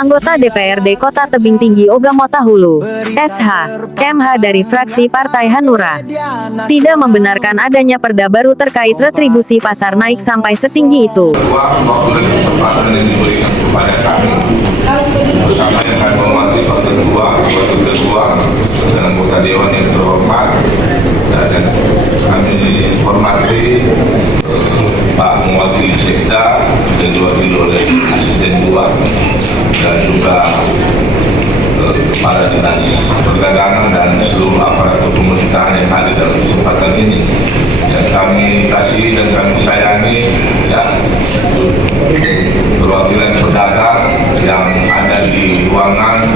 Anggota DPRD Kota Tebing Tinggi Oga Mota Hulu, SH, MH dari fraksi Partai Hanura, tidak membenarkan adanya perda baru terkait retribusi pasar naik sampai setinggi itu. Waktu dan kesempatan yang diberikan kepada kami, bersama yang saya hormati Pak Ketua dan anggota Dewan yang terhormat, dan kami hormati Pak Mewakili Sekda yang diwakili oleh Asisten 2 dan juga Kepala Dinas Perdagangan dan seluruh aparatur pemerintahan yang hadir dalam kesempatan ini, yang kami kasih dan kami sayangi, ya, perwakilan pedagang yang ada di ruangan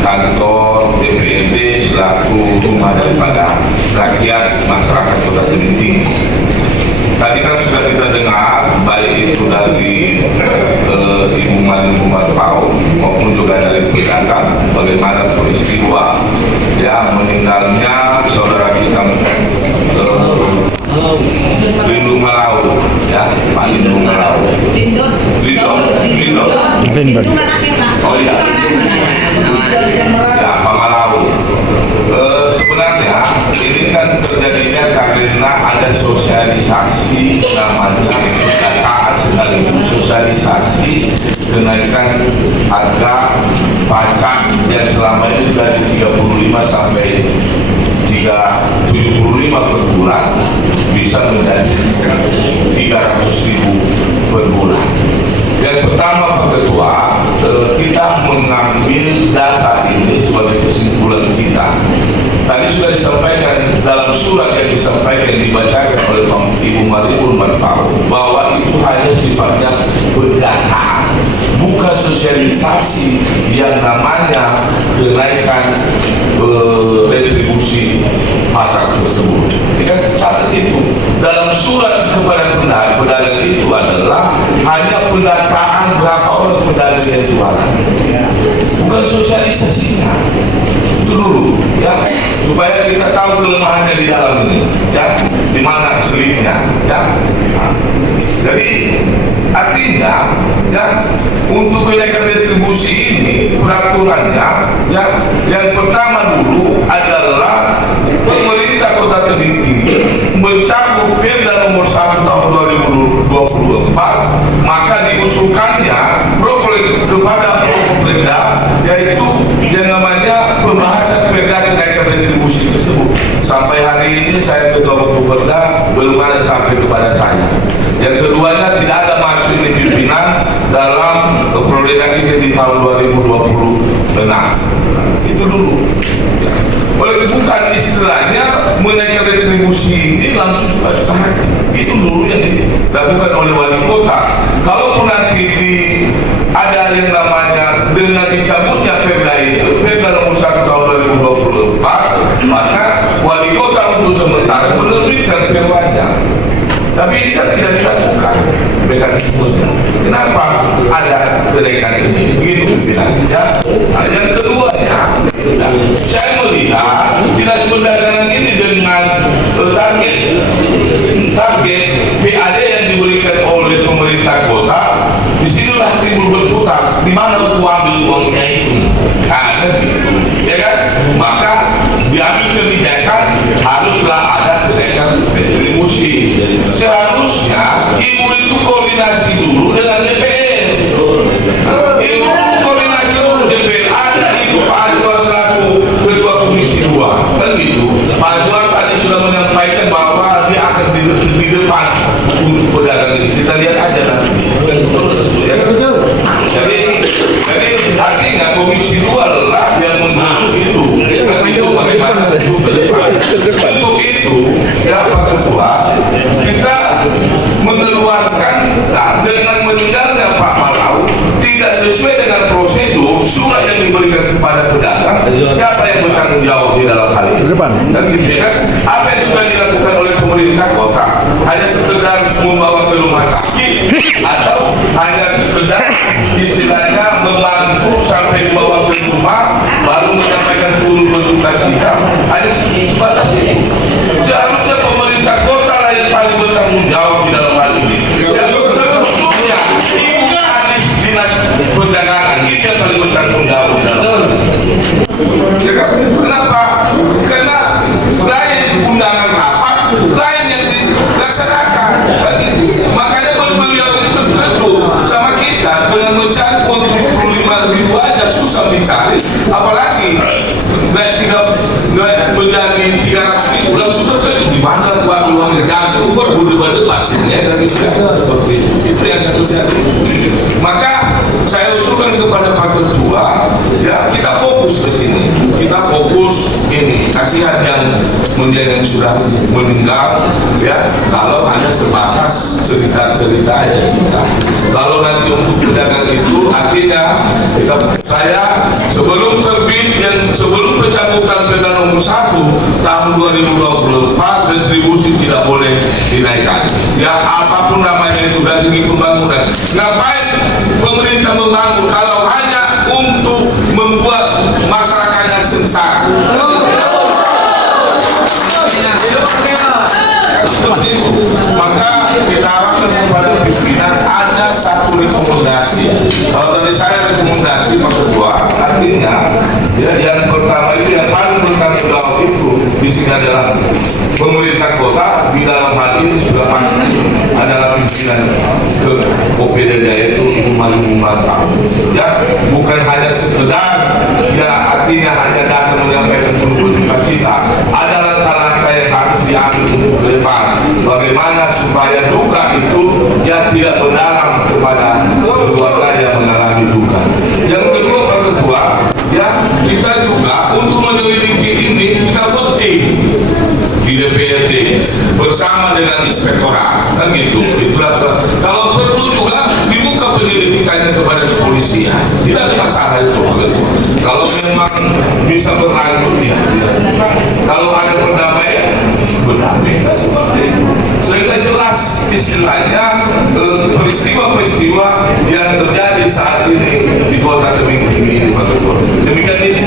kantor DPRD selaku rumah daripada rakyat masyarakat Kota Tebing Tinggi. Tadi kan sudah kita dengar, baik itu dari Ibu Mali Pau maupun juga dari pedagang, bagaimana peristiwa yang meninggalnya saudara kita Lindung Malau, ya, Pak Lindung Malau. Lindung. Oh iya. Ya, Pak Malau. Sebenarnya ini kan terjadinya karena ada sosialisasi namanya pendataan sekaligus sosialisasi kenaikan harga pajak yang selama ini dari 35 sampai 375 per bulan bisa menjadi 300.000 per bulan. Yang pertama Pak Ketua, kita mengambil data ini sebagai kesimpulan kita. Tadi sudah disampaikan dalam surat yang disampaikan dibacakan oleh Ibu Mali Pau bahwa itu hanya sifatnya pendataan, bukan sosialisasi yang namanya kenaikan retribusi pasar tersebut. Kan catat itu dalam surat kepada pedagang itu adalah hanya pendataan berapa orang pedagang yang jualan, bukan sosialisasinya. Itu dulu, ya, supaya kita tahu kelemahannya di dalam ini, ya, di mana selipnya, ya. Jadi artinya, ya, untuk kenaikan retribusi ini peraturannya, ya, yang pertama dulu adalah pemerintah Kota Tebing Tinggi mencabut Perda nomor 1 tahun 2024, maka diusulkannya kepada Perda, yaitu yang namanya pembahasan Perda kenaikan retribusi tersebut. Sampai hari ini saya Ketua Perda belum ada sampai kepada saya. Yang keduanya tidak ada masuk di pimpinan dalam prolegnas kita di tahun 2026. Itu dulu. Ya. Oleh bukan istilahnya menaikkan retribusi ini langsung suka-suka hati. Itu dulu yang dilakukan oleh wali kota. Kalaupun nanti ada yang namanya dengan dicabutnya Perda itu, Perda nomor 1 tahun 2024, maka wali kota untuk sementara menerbitkan perwanya. Tapi ini kan tidak dilakukan mekanismenya. Kenapa ada kenaikan ini? Begitu pimpinannya. Nah, yang keduanya, saya melihat dinas perdagangan ini dengan target PAD yang diberikan oleh pemerintah kota, disinilah timbul berputar. Di mana aku ambil uangnya itu? Nah, kan gitu, ya kan? Maka diambil kebijakan haruslah ada kenaikan retribusi. Seharusnya ibu itu koordinasi dulu dengan DPR. Ibu koordinasi dulu DPR. Ada ibu Pak Azwar selaku Ketua Komisi 2, kan gitu. Pak Azwar tadi sudah menyampaikan bahwa dia akan di depan untuk pedagang ini. Kita lihat aja nanti. Jadi artinya Komisi 2 adalah yang mendukung itu. Itu bagaimana untuk itu, ya Pak Ketua, kita mengeluarkan dengan meninggalnya Pak Malau tidak sesuai dengan prosedur surat yang diberikan kepada pedagang. Siapa yang bertanggung jawab di dalam hal ini? Dan gitu, ya kan? Apa yang sudah dilakukan oleh pemerintah kota hanya sekedar membawa ke rumah sakit atau hanya sekedar istilahnya membantu sampai dibawa ke rumah baru menyampaikan turun berduka cita, hanya sebatas itu. Seharusnya pemerintah kota lah yang paling bertanggung jawab di dalam hal ini. Dan khususnya ibu dinas perdagangan ini yang paling bertanggung jawab dalam. Ya kan? Kenapa? Karena lain undangan rapat, lain yang dilaksanakan. Makanya beliau ini terkejut sama kita dengan mencari uang 25.000 aja susah dicari, apalagi tidak menjadi 300.000 langsung terkejut di mana uangnya jatuh berdebat-debat ya kan gitu ya, seperti itu yang satu jadi. Maka saya usulkan kepada Pak Ketua, ya kita fokus ke sini, kita fokus ini, kasihan yang sudah meninggal, ya kalau hanya sebatas cerita-cerita aja kita. Kalau nanti untuk pedagang itu artinya saya sebelum terbit dan sebelum pencabutan Perda nomor 1 tahun 2024 retribusi tidak boleh dinaikkan. Ya apapun namanya itu dari segi pembangunan. Ngapain pemerintah membangun kalau hanya untuk membuat masyarakatnya sengsara? Seperti itu. Maka kita harapkan kepada pimpinan ada satu rekomendasi. Kalau tadi saya rekomendasi Pak Ketua, artinya ya, yang pertama itu yang paling bertanggung jawab itu di sini adalah pemerintah kota, di dalam hal ini sudah pasti adalah pimpinan ke OPD yaitu Ibu Malu Mantap. Ya, bukan hanya sekedar ya artinya hanya datang menyampaikan keluhan kita, ada langkah-langkah yang harus diambil untuk ke depan. Bagaimana supaya duka itu ya tidak mendalam kepada keluarga yang mengalami duka. Yang kedua Pak Ketua, ya kita juga untuk menyelidiki ini kita buat tim di DPRD bersama dengan inspektorat kan gitu. Itulah kalau perlu juga dibuka penyelidikannya kepada kepolisian, tidak ada masalah itu Pak Ketua. Kalau memang bisa berlanjut ya, kalau ada perdamaian berdamai seperti itu sehingga jelas istilahnya peristiwa-peristiwa yang terjadi saat ini di Kota Tebing Tinggi ini Pak Ketua. Demikian ini